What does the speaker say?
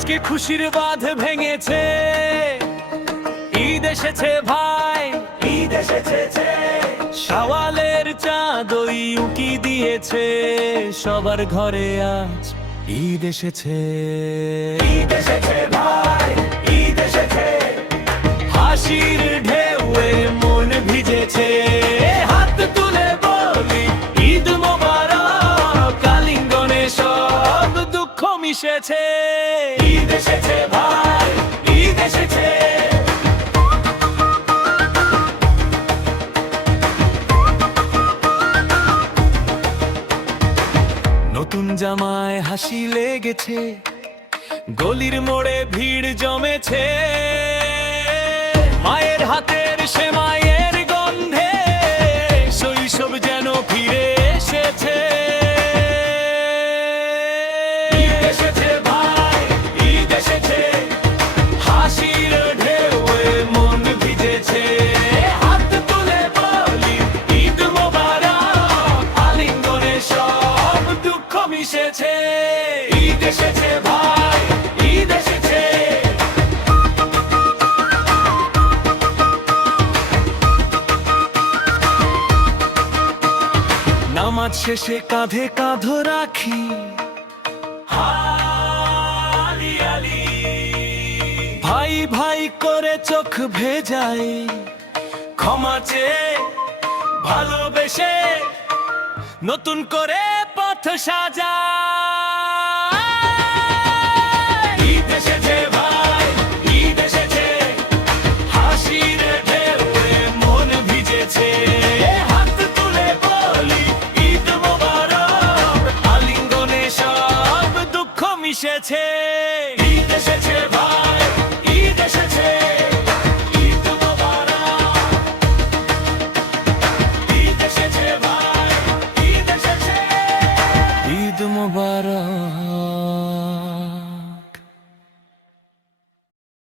আজকে খুশির বাঁধ ভেঙেছে, ঈদ এসেছে ভাই, ঈদ এসেছে। শাওয়ালের চাঁদ ওই উকি দিয়েছে, সবার ঘরে আজ ঈদ এসেছে, ঈদ এসেছে ভাই, ঈদ এসেছে। হাসির ঢেউয়ে মন ভিজেছে, হাত তুলে বলি ঈদ মোবারক। কালিঙ্গনে সব দুঃখ মিশেছে, ঈদ এসেছে ভাই, ঈদ এসেছে। নতুন জামায় হাসি লেগেছে, গলির মোড়ে ভিড় জমেছে। মায়ের হাতের সেমাইয়ের গন্ধে শৈশব যেন ফিরে এসেছে। ঈদ এসেছে ভাই, ঈদ এসেছে। হাসির ঢেউয়ে মন ভিজেছে, হাত তুলে বলি ঈদ মোবারক। আলিঙ্গনে সব দুঃখ মিশেছে, ঈদ এসেছে ভাই, ঈদ এসেছে। নামাজ শেষে কাঁধে কাঁধ রাখি, আলি আলি ভাই ভাই করে চোখ ভেজাই। ক্ষমা চেয়ে ভালোবেসে নতুন করে পথ সাজাই। ঈদ এসেছে ভাই, ঈদ এসেছে। হাসির ঢেউয়ে মন ভিজেছে, হাত তুলে বলি ঈদ মোবারক। আলিঙ্গনে সব দুঃখ মিশেছে,